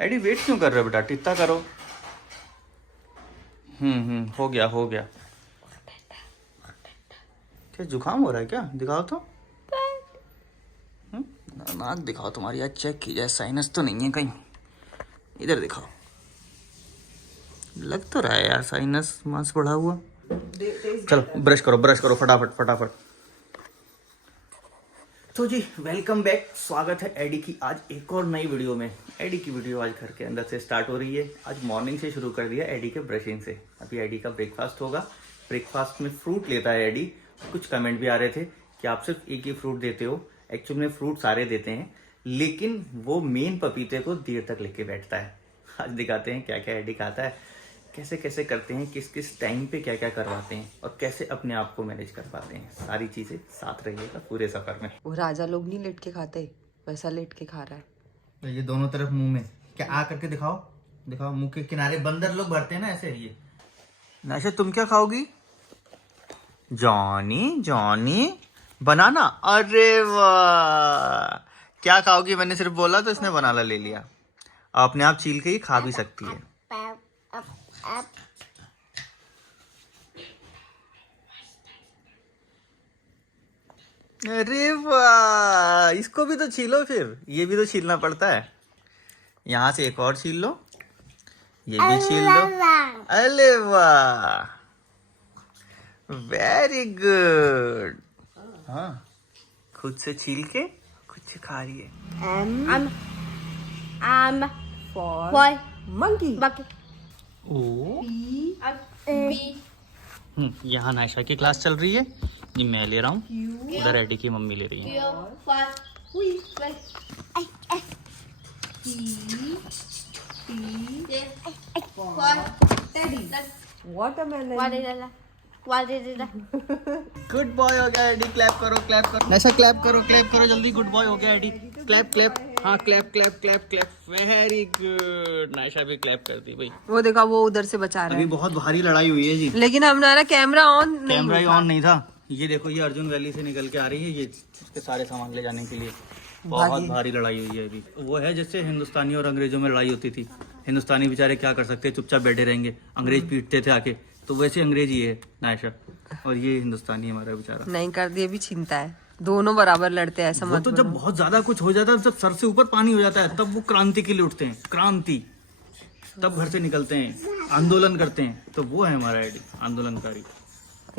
AD wait क्यों कर रहे हो बेटा, टित्ता करो। हो गया हो गया। क्या जुकाम हो रहा है क्या, दिखाओ तो। नाक दिखाओ तुम्हारी, आज चेक की जाए, साइनस तो नहीं है कहीं। इधर दिखाओ, लग तो रहा है यार साइनस मांस बढ़ा हुआ। चलो ब्रश करो फटाफट फटाफट। तो जी वेलकम बैक, स्वागत है एडी की आज एक और नई वीडियो में। एडी की वीडियो आज घर के अंदर से स्टार्ट हो रही है। आज मॉर्निंग से शुरू कर दिया एडी के ब्रशिंग से। अभी एडी का ब्रेकफास्ट होगा। ब्रेकफास्ट में फ्रूट लेता है एडी। कुछ कमेंट भी आ रहे थे कि आप सिर्फ एक ही फ्रूट देते हो। एक्चुअली में फ्रूट सारे देते हैं, लेकिन वो मेन पपीते को देर तक लेके बैठता है। आज दिखाते हैं क्या क्या एडी खाता है, कैसे कैसे करते हैं, किस किस टाइम पे क्या क्या करवाते हैं और कैसे अपने आप को मैनेज कर पाते हैं। सारी चीजें साथ रहिएगा पूरे सफर में। वो राजा लोग नहीं लेट के खाते, वैसा लेट के खा रहा है। तो ये दोनों तरफ मुंह में क्या आ करके दिखाओ, दिखाओ मुंह के किनारे। बंदर लोग भरते हैं ना ऐसे। ये नाशा तुम क्या खाओगी? जॉनी जॉनी बनाना। अरे वाह, क्या खाओगी? मैंने सिर्फ बोला तो इसने बनाना ले लिया। अपने आप छील के ही खा भी सकती है। अरे वाह, इसको भी तो छीलो, फिर ये भी तो छीलना पड़ता है। यहाँ से एक और छील लो, ये भी छील लो। अरे वाह, वेरी गुड। हाँ, खुद से छील के खुद से खा रही है। For monkey. O B. यहाँ नायशा की क्लास चल रही है, ये मैं ले रहा हूँ, उधर एडी की मम्मी ले रही है। Watermelon. गुड बॉय हो गया एडी, क्लैप करो क्लैप करो। नायशा क्लैप करो जल्दी। गुड बॉय हो गया एडी, क्लैप क्लैप। हाँ clap clap clap clap, very good. Naysha भी क्लैप कर दी भाई। वो देखा, वो उधर से बचा रहा अभी है। बहुत भारी लड़ाई हुई है जी, लेकिन हमारा camera on camera he on नहीं था। ये देखो, ये अर्जुन वैली से निकल के आ रही है, ये उसके सारे सामान ले जाने के लिए। बहुत भारी लड़ाई हुई है अभी। वो है जैसे हिंदुस्तानी और अंग्रेजों में लड़ाई होती थी। हिंदुस्तानी बेचारे क्या कर सकते, चुपचाप बैठे रहेंगे, अंग्रेज पीटते थे आके। तो वैसे अंग्रेज ही है नायशा, और ये हिंदुस्तानी हमारा बेचारा। नहीं कर दिए भी छीनता है, दोनों बराबर लड़ते हैं, ऐसा वो मत तो जब बहुत ज्यादा कुछ हो जाता है, जब सर से ऊपर पानी हो जाता है, तब वो क्रांति के लिए उठते हैं, क्रांति। तब घर से निकलते हैं, आंदोलन करते हैं। तो वो है हमारा एडी, आंदोलनकारी।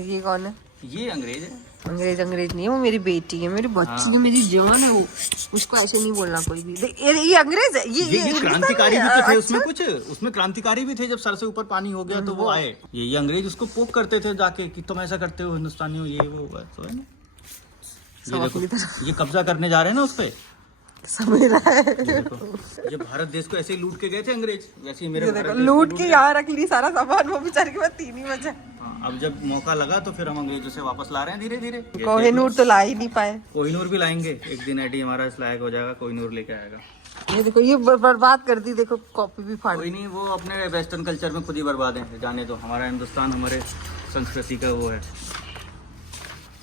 ये कौन है? ये अंग्रेज है। अंग्रेज नहीं है, वो मेरी बेटी है, मेरी बच्ची है, मेरी जान है। वो उसको ऐसे नहीं बोलना कोई भी। ये अंग्रेज है, ये क्रांतिकारी भी तो थे उसमें। कुछ उसमें क्रांतिकारी भी थे। जब सर से ऊपर पानी हो गया तो वो आए। ये अंग्रेज उसको पोक करते थे जाके कि तुम ऐसा करते हो, हिंदुस्तानी हो, ये वो तो है ना। ये देखो, ये कब्जा करने जा रहे हैं ना उस पे, समझ रहा है। ये भारत देश को ऐसे ही लूट के गए थे अंग्रेज, वैसे ही मेरे भारत देश को लूट के यहाँ रख ली सारा सामान, वो बेचारे के पास 3 ही बचे। अब जब मौका लगा तो फिर हम अंग्रेजों से वापस ला रहे हैं धीरे धीरे। कोहिनूर तो ला ही नहीं पाए। कोहिनूर भी लाएंगे एक दिन, एडी हमारा इस लायक हो जाएगा, कोहिनूर लेके आएगा। ये देखो, ये बर्बाद कर दी, देखो कॉपी भी फाड़। कोई नहीं, वो अपने वेस्टर्न कल्चर में खुद ही बर्बाद है, जाने दो। हमारा हिंदुस्तान हमारे संस्कृति का वो है।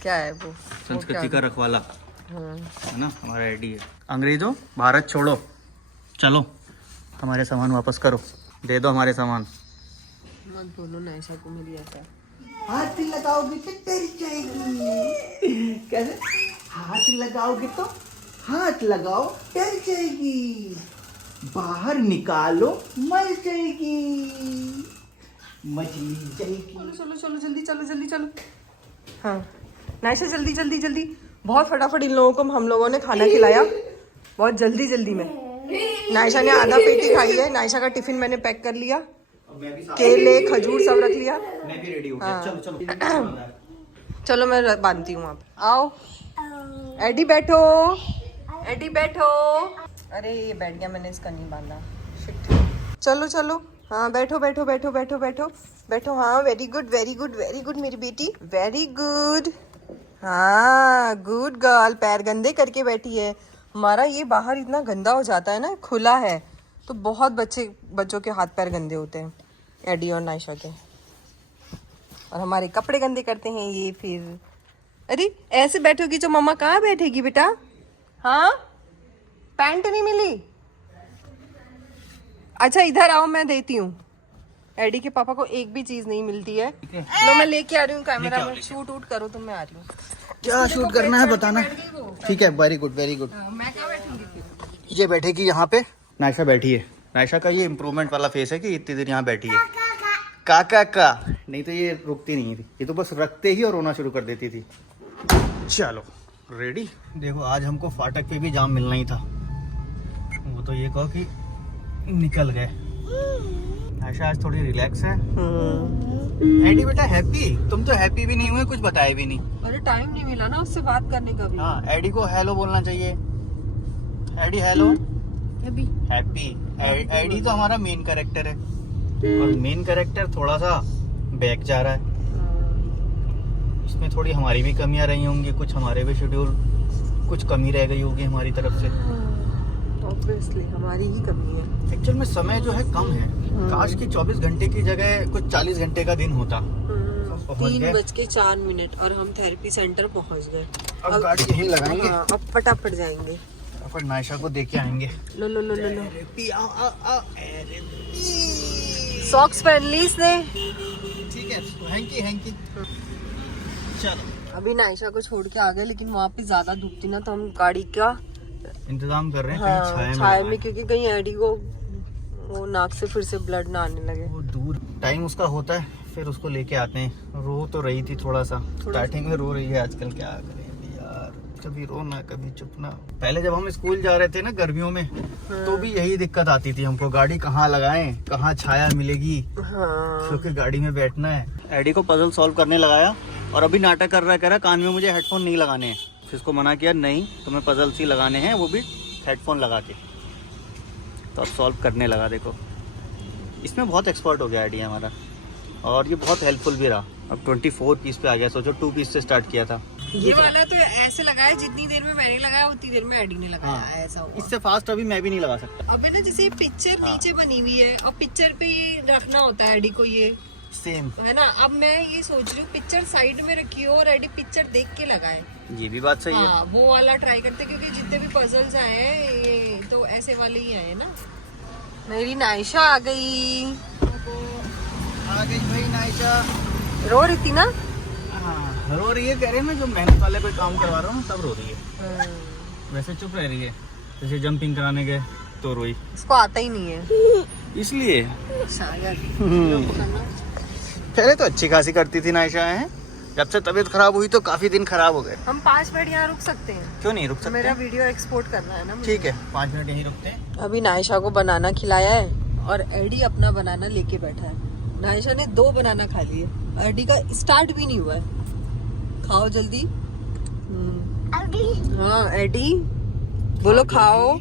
क्या है वो? संस्कृति का रखवाला है ना, हमारा एडी है। अंग्रेजों, भारत छोड़ो, चलो हमारे सामान वापस करो, दे दो हमारे सामान। मत बोलो ना ऐसा, को मेरी ऐसा। हाथ लगाओगे तो डर जाएगी। कैसे? हाथ लगाओगे तो हाथ लगाओ, डर जाएगी। बाहर निकालो, मर जाएगी। मछली जाएगी। चलो जल्दी चलो। हाँ नायशा, जल्दी। बहुत फटाफट इन लोगों को हम लोगों ने खाना खिलाया, बहुत जल्दी में। नायशा ने आधा पेटी खाई है। नायशा का टिफिन मैंने पैक कर लिया, केले खजूर सब रख लिया। मैं भी रेडी हो गया। चलो चलो मैं बांधती हूँ। आप आओ, एडी बैठो। अरे ये बैठ गया, मैंने इसका नहीं बांधा। शिट। चलो। हाँ बैठो। हाँ वेरी गुड मेरी बेटी, वेरी गुड। हाँ गुड गर्ल। पैर गंदे करके बैठी है। हमारा ये बाहर इतना गंदा हो जाता है ना, खुला है, तो बहुत बच्चों के हाथ पैर गंदे होते हैं, एडी और नायशा के। और हमारे कपड़े गंदे करते हैं ये फिर। अरे ऐसे बैठोगी तो मम्मा कहाँ बैठेगी बेटा? हाँ पैंट नहीं मिली? अच्छा इधर आओ, मैं देती हूँ। एडी के पापा को एक भी चीज नहीं मिलती है। लो मैं लेके आ रही हूँ कैमरा में, शूट उट करो तुम, मैं आ रही हूँ। क्या शूट करना है बताना। ठीक है, वेरी गुड वेरी गुड। मैं क्या बैठूंगी फिर? ये बैठेगी यहाँ पे। नायशा बैठी है। नायशा का ये इम्प्रूवमेंट वाला फेस है कि इतनी देर यहाँ बैठी है। काका का नहीं तो ये रुकती नहीं थी, ये तो बस रखते ही और रोना शुरू कर देती थी। चलो रेडी। देखो आज हमको फाटक पे भी जाम मिलना ही था, वो तो ये कहो कि निकल गए। नायशा आज थोड़ी रिलैक्स है। एडी बेटा हैप्पी, तुम तो हैप्पी भी नहीं हुए, कुछ बताए भी नहीं। अरे टाइम नहीं मिला ना उससे बात करने का भी। हाँ एडी को हेलो बोलना चाहिए। AD hello. हैप्पी। एडी तो हमारा मेन कैरेक्टर है और मेन कैरेक्टर थोड़ा सा बैक जा रहा है। इसमें थोड़ी हमारी भी कमियां रही होंगी, कुछ हमारे भी शेड्यूल, कुछ कमी रह गई होगी हमारी तरफ से। ऑब्वियसली हमारी ही कमी है। एक्चुअल में समय जो है कम है। काश की 24 घंटे की जगह कुछ 40 घंटे का दिन होता। 3:04 और हम थेरेपी सेंटर पहुंच गए। अब गाड़ी यहीं लगाएंगे। हाँ, अब फटाफट जाएंगे। फिर नायशा को देख के आएंगे। लो लो लो लो लो। सॉक्स पहन ली इसने। ठीक है, हैंकी हैंकी। चलो अभी नायशा को छोड़ के आ गए, लेकिन वहाँ पे ज्यादा धूप थी ना, तो हम गाड़ी का इंतजाम कर रहे हैं हाँ, कहीं छाया में, क्योंकि कहीं एडी को वो नाक से फिर से ब्लड ना आने लगे। वो दूर टाइम उसका होता है, फिर उसको लेके आते हैं। रो तो रही थी थोड़ा सा, स्टार्टिंग में रो रही है। आजकल क्या करें अभी यार, कभी रोना कभी चुपना। पहले जब हम स्कूल जा रहे थे ना गर्मियों में, तो भी यही दिक्कत आती थी हमको, गाड़ी कहाँ लगाएं, कहाँ छाया मिलेगी, हाँ। क्योंकि गाड़ी में बैठना है। एडी को पजल सॉल्व करने लगाया और अभी नाटक कर रहा है, कह रहा कान में मुझे हेडफोन नहीं लगाने हैं। फिर इसको मना किया, नहीं तुम्हें पजल्स ही लगाने हैं, वो भी हेडफोन लगा के। तो अब सॉल्व करने लगा। देखो इसमें बहुत एक्सपर्ट हो गया आइडिया हमारा, और ये बहुत हेल्पफुल भी रहा। अब 24 पीस पे आ गया, सोचो 2 पीस से स्टार्ट किया था। ये वाला तो ऐसे लगाया, जितनी देर में मैंने लगाया उतनी देर में एडी ने लगाया। हाँ। ऐसा हुआ। इससे फास्ट अभी मैं भी नहीं लगा सकता। अबे ना जैसे पिक्चर हाँ। नीचे बनी हुई है और पिक्चर पे ये रखना होता है एडी को, ये सेम है ना। अब मैं ये सोच रही हूँ पिक्चर साइड में रखी हो और एडी पिक्चर देख के लगाए। ये भी बात सही है। हाँ, वो वाला ट्राई करते, क्योंकि जितने भी पजल्स आए हैं ये तो ऐसे वाले ही आए ना। मेरी नायशा आ गई। आ गई भाई नायशा। रो रही थी ना। हाँ, रो रही है, कह रहे हैं मैं जो मेहनत वाले पे काम करवा रहा हूँ तब रो रही है। वैसे चुप रह रही है, जैसे जंपिंग कराने गए तो रोई। इसको आता ही नहीं है इसलिए। शायद। पहले तो अच्छी खासी करती थी नायशा है, जब से तबीयत खराब हुई तो काफी दिन खराब हो गए। हम 5 मिनट यहाँ रुक सकते हैं? क्यों नहीं रुक सकते? मेरा वीडियो एक्सपोर्ट करना है ना मुझे। ठीक है 5 मिनट यहीं रुकते हैं। अभी नायशा को बनाना खिलाया है और एडी अपना बनाना लेके बैठा है। नायशा ने 2 बनाना खा लिए, एडी का स्टार्ट भी नहीं हुआ है। खाओ जल्दी। हाँ एडी बोलो खाओ,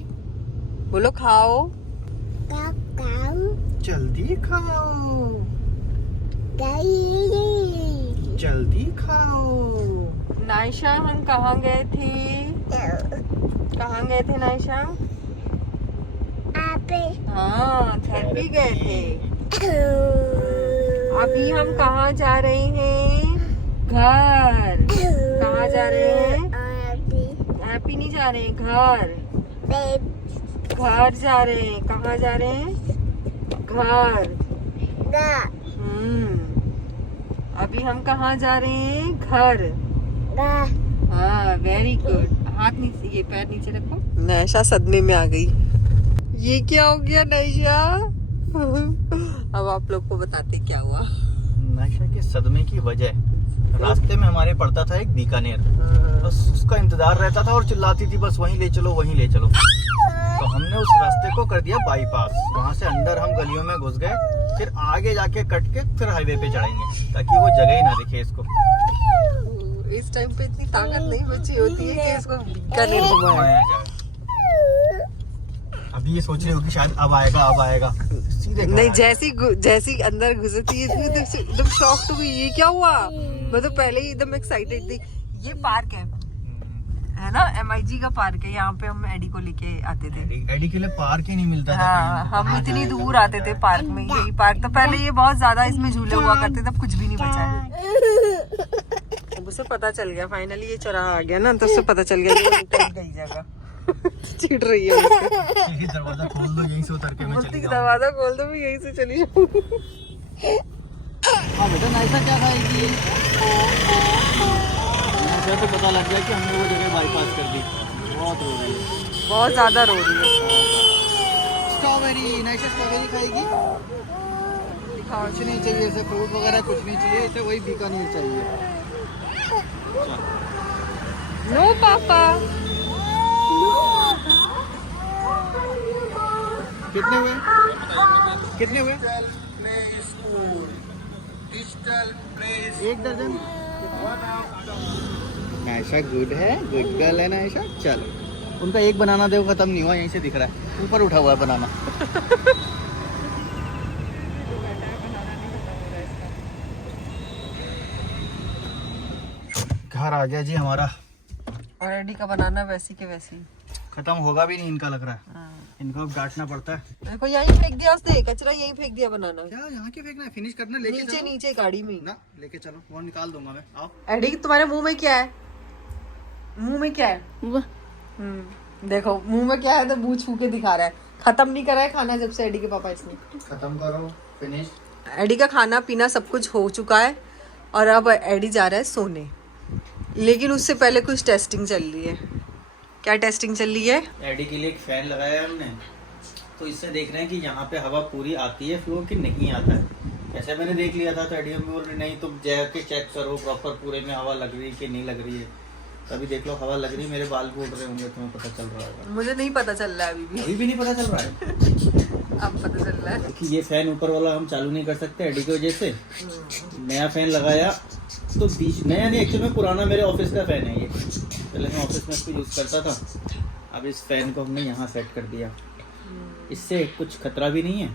बोलो खाओ। जल्दी खाओ, जल्दी खाओ। नायशा हम कहाँ गए थे? कहाँ गए थे नायशा? हाँ थेरेपी गए थे। अभी हम कहाँ जा रहे हैं? घर। कहाँ जा रहे हैं? हैप्पी नहीं जा रहे हैं, घर। घर जा रहे हैं। कहाँ जा रहे हैं? घर। अभी हम कहाँ जा रहे हैं? घर। हाँ वेरी गुड। हाथ नीचे, ये पैर नीचे रखो। नायशा सदमे में आ गई। ये क्या हो गया नायशा? अब आप लोग को बताते क्या हुआ। नायशा के सदमे की वजह, रास्ते में हमारे पड़ता था एक बीकानेर, बस उसका इंतजार रहता था और चिल्लाती थी बस वहीं ले चलो वहीं ले चलो। तो हमने उस रास्ते को कर दिया बाईपास, वहां से अंदर हम गलियों में घुस गए, फिर आगे जाके कट के फिर हाईवे पे चढ़ेंगे ताकि वो जगह ही ना दिखे इसको। इस टाइम पे इतनी ताकत नहीं बची होती है कि इसको बीकानेर घुमाए। अभी ये सोच रही होगी शायद अब आएगा अब आएगा, सीधे नहीं जैसी अंदर घुसती है एकदम शॉक तो हुई, ये क्या हुआ। मैं तो पहले ही एकदम एक्साइटेड थी। ये पार्क है ना, MIG का पार्क है। यहाँ पे हम एडी को लेके आते थे। एडी के लिए पार्क ही नहीं मिलता था। हाँ, हम इतनी दूर आते थे पार्क में। यही पार्क तो पहले ये बहुत ज्यादा इसमें झूले हुआ करते थे, अब कुछ भी नहीं बचा है। अब उसे पता चल गया फाइनली, ये चौराहा आ गया ना, तो उससे पता चल गया कि गई जगह। चिढ़ रही है मुझसे। यही दरवाजा खोल दो, यहीं से उतर के मैं बोलती चली कि जाऊंगी। दरवाजा खोल दो, मैं यहीं से चली जाऊंगी। हाँ बेटा, नाइसा क्या खाएगी? मुझे तो पता लग गया कि हमने वो जगह बाईपास कर दी। बहुत रो रही है। बहुत ज्यादा रो रही है। स्ट्रॉबेरी, नाइसा स्ट्रॉबेरी खाएगी? कुछ नहीं चाहिए इसे, फ्रूट वगैरह कुछ नहीं चाहिए इसे, वही बीकानेर चाहिए। नो पापा। कितने हुए? कितने हुए? एक दर्जन। नायशा गुड है, गुड गर्ल है नायशा। चल, उनका एक बनाना देखो खत्म नहीं हुआ, यहीं से दिख रहा है, ऊपर उठा हुआ है बनाना। घर आ गया जी हमारा। और एडी का बनाना वैसी के वैसी। खत्म होगा भी नहीं इनका, लग रहा है। इनको अब डांटना पड़ता है। देखो यहीं फेंक दिया उसने, कचरा यहीं फेंक दिया बनाना। क्या यहाँ के फेंकना है? फिनिश करना, लेके नीचे चलो। नीचे गाड़ी में। ना लेके चलो, वो निकाल दूंगा मैं। आओ। एडी तुम्हारे मुंह में क्या है? मुंह में क्या है? देखो मुंह में क्या है, तो मुंह छू के दिखा रहा है। खत्म नहीं करा है खाना जब से एडी के पापा इसने। खत्म करो, फिनिश। एडी का खाना पीना सब कुछ हो चुका है और अब एडी जा रहा है सोने। लेकिन उससे पहले कुछ टेस्टिंग चल रही है। क्या टेस्टिंग चल रही है? एडी के लिए एक फैन लगाया है हमने, तो इससे देख रहे हैं कि यहाँ पे हवा पूरी आती है फ्लो कि नहीं आता है। ऐसे मैंने देख लिया था तो एडी में बोल रही नहीं तुम जाके चेक करो प्रॉपर पूरे में हवा लग रही है कि नहीं लग रही है। तभी देख लो हवा लग रही है, मेरे बाल भी उड़ रहे होंगे, तुम्हें पता चल रहा होगा। मुझे नहीं पता चल रहा है अभी अभी भी नहीं पता चल रहा है। अब पता चल रहा है। क्योंकि ये फैन ऊपर वाला हम चालू नहीं कर सकते एडी की वजह से। नया फैन लगाया तो बीच नया नहीं, एक्चुअली में पुराना मेरे ऑफिस का फैन है ये। पहले मैं ऑफिस में इसको यूज़ करता था, अब इस फैन को हमने यहाँ सेट कर दिया। इससे कुछ खतरा भी नहीं है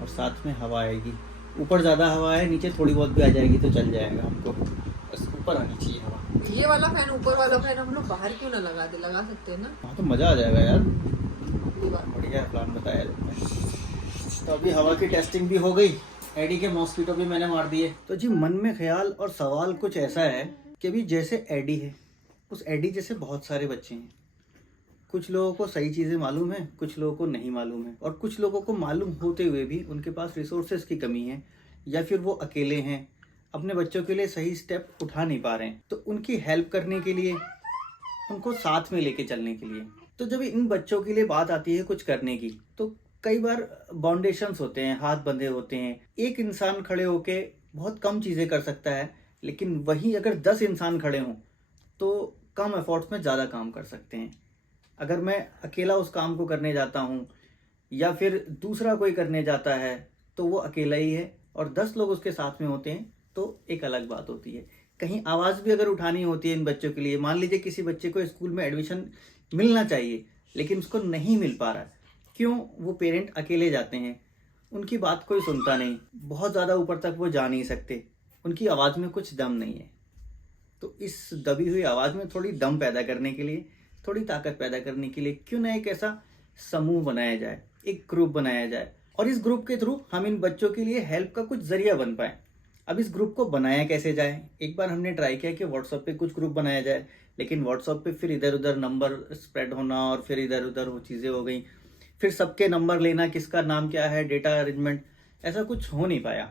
और साथ में हवा आएगी। ऊपर ज़्यादा हवा है, नीचे थोड़ी बहुत भी आ जाएगी तो चल जाएगा हमको, बस ऊपर आनी चाहिए हवा। ये वाला फैन, ऊपर वाला फैन हम लोग बाहर क्यों ना लगा दे? लगा सकते हैं ना। हाँ तो मज़ा आ जाएगा यार। ये बात। बढ़िया प्लान बताया तुमने। तो अभी हवा की टेस्टिंग भी हो गई, एडी के मॉस्किटो भी मैंने मार दिए। तो जी मन में ख्याल और सवाल कुछ ऐसा है कि अभी जैसे एडी है, उस एडी जैसे बहुत सारे बच्चे हैं। कुछ लोगों को सही चीज़ें मालूम है, कुछ लोगों को नहीं मालूम है, और कुछ लोगों को मालूम होते हुए भी उनके पास रिसोर्सेज की कमी है, या फिर वो अकेले हैं, अपने बच्चों के लिए सही स्टेप उठा नहीं पा रहे हैं। तो उनकी हेल्प करने के लिए, उनको साथ में लेके चलने के लिए, तो जब इन बच्चों के लिए बात आती है कुछ करने की, तो कई बार बाउंडेशंस होते हैं, हाथ बंधे होते हैं। एक इंसान खड़े होके बहुत कम चीज़ें कर सकता है, लेकिन वहीं अगर 10 इंसान खड़े हों तो कम एफर्ट्स में ज़्यादा काम कर सकते हैं। अगर मैं अकेला उस काम को करने जाता हूँ या फिर दूसरा कोई करने जाता है तो वो अकेला ही है, और 10 लोग उसके साथ में होते हैं तो एक अलग बात होती है। कहीं आवाज़ भी अगर उठानी होती है इन बच्चों के लिए, मान लीजिए किसी बच्चे को स्कूल में एडमिशन मिलना चाहिए लेकिन उसको नहीं मिल पा रहा है, क्यों? वो पेरेंट अकेले जाते हैं, उनकी बात कोई सुनता नहीं, बहुत ज़्यादा ऊपर तक वो जा नहीं सकते, उनकी आवाज़ में कुछ दम नहीं है। तो इस दबी हुई आवाज़ में थोड़ी दम पैदा करने के लिए, थोड़ी ताकत पैदा करने के लिए क्यों ना एक ऐसा समूह बनाया जाए, एक ग्रुप बनाया जाए, और इस ग्रुप के थ्रू हम इन बच्चों के लिए हेल्प का कुछ जरिया बन पाए। अब इस ग्रुप को बनाया कैसे जाए? एक बार हमने ट्राई किया कि व्हाट्सएप पे कुछ ग्रुप बनाया जाए, लेकिन व्हाट्सएप पे फिर इधर उधर नंबर स्प्रेड होना और फिर इधर उधर वो चीज़ें हो गई, फिर सबके नंबर लेना, किसका नाम क्या है, डेटा अरेंजमेंट, ऐसा कुछ हो नहीं पाया।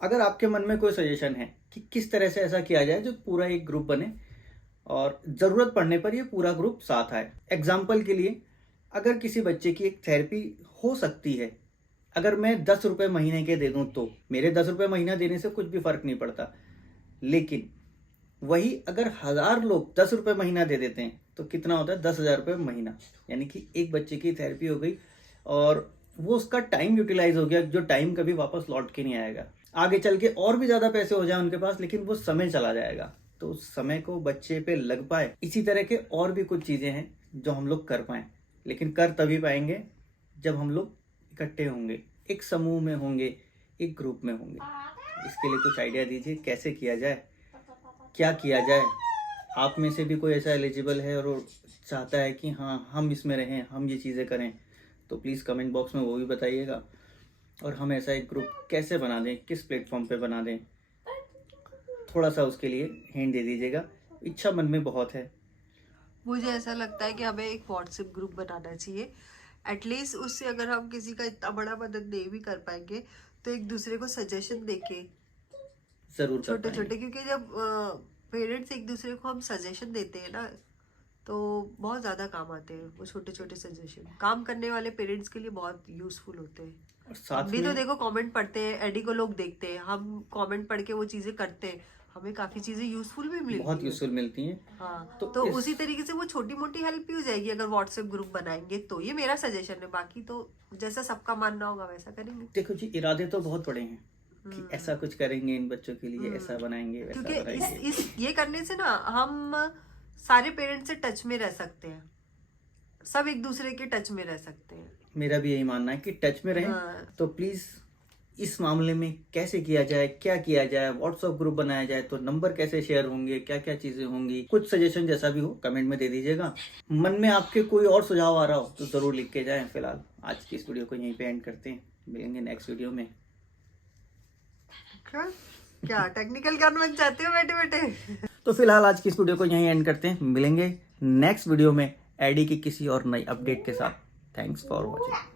अगर आपके मन में कोई सजेशन है कि किस तरह से ऐसा किया जाए जो पूरा एक ग्रुप बने और ज़रूरत पड़ने पर ये पूरा ग्रुप साथ आए। एग्जाम्पल के लिए, अगर किसी बच्चे की एक थेरेपी हो सकती है, अगर मैं 10 रुपये महीने के दे दूं तो मेरे 10 रुपये महीना देने से कुछ भी फ़र्क नहीं पड़ता, लेकिन वही अगर 1000 लोग 10 रुपये महीना दे देते हैं तो कितना होता है? 10,000 रुपये महीना, यानी कि एक बच्चे की थेरेपी हो गई और वो उसका टाइम यूटिलाइज हो गया, जो टाइम कभी वापस लौट के नहीं आएगा। आगे चल के और भी ज़्यादा पैसे हो जाए उनके पास, लेकिन वो समय चला जाएगा, तो उस समय को बच्चे पे लग पाए। इसी तरह के और भी कुछ चीज़ें हैं जो हम लोग कर पाएँ, लेकिन कर तभी पाएंगे जब हम लोग इकट्ठे होंगे, एक समूह में होंगे, एक ग्रुप में होंगे। इसके लिए कुछ आइडिया दीजिए, कैसे किया जाए, क्या किया जाए? आप में से भी कोई ऐसा एलिजिबल है और वो चाहता है कि हाँ हम इसमें रहें, हम ये चीज़ें करें, तो प्लीज़ कमेंट बॉक्स में वो भी बताइएगा। और हम ऐसा एक ग्रुप कैसे बना दें, किस प्लेटफॉर्म पे बना दें, थोड़ा सा उसके लिए हिंट दे दीजिएगा। इच्छा मन में बहुत है, मुझे ऐसा लगता है कि हमें एक व्हाट्सएप ग्रुप बनाना चाहिए एटलीस्ट। उससे अगर हम किसी का इतना बड़ा मदद नहीं भी कर पाएंगे तो एक दूसरे को सजेशन देके जरूर कर छोटे पाएंगे। छोटे, क्योंकि जब पेरेंट्स एक दूसरे को हम सजेशन देते हैं ना तो बहुत ज़्यादा काम आते हैं वो छोटे छोटे सजेशन। काम करने वाले पेरेंट्स के लिए बहुत यूजफुल होते हैं। और साथ अभी तो में देखो कमेंट पढ़ते हैं, एडी को लोग देखते हैं, हम कमेंट पढ़ के वो चीज़ें करते हैं, हमें काफ़ी चीज़ें यूजफुल भी मिलती बहुत हैं। यूजफुल मिलती हैं। हाँ तो तो इस- उसी तरीके से वो छोटी मोटी हेल्प भी हो जाएगी अगर व्हाट्सएप ग्रुप बनाएंगे तो। ये मेरा सजेशन है, बाकी तो जैसा सबका मानना होगा वैसा करेंगे। देखो जी, इरादे तो बहुत बड़े हैं कि ऐसा कुछ करेंगे इन बच्चों के लिए, ऐसा बनाएंगे, वैसा क्योंकि बनाएंगे। इस ये करने से ना हम सारे पेरेंट्स से टच में रह सकते हैं, सब एक दूसरे के टच में रह सकते हैं। मेरा भी यही मानना है कि टच में रहें। हाँ। तो प्लीज इस मामले में कैसे किया जाए, क्या किया जाए, व्हाट्सएप ग्रुप बनाया जाए तो नंबर कैसे शेयर होंगे, क्या क्या चीजें होंगी, कुछ सजेशन जैसा भी हो कमेंट में दे दीजिएगा। मन में आपके कोई और सुझाव आ रहा हो तो जरूर लिख के जाएं। फिलहाल आज की इस वीडियो को यहीं पे एंड करते हैं, मिलेंगे नेक्स्ट वीडियो में। क्या टेक्निकल ज्ञान बन जाते हो बेटे बेटे। तो फिलहाल आज की इस वीडियो को यहीं एंड करते हैं, मिलेंगे नेक्स्ट वीडियो में एडी की किसी और नई अपडेट के साथ। Thanks for watching.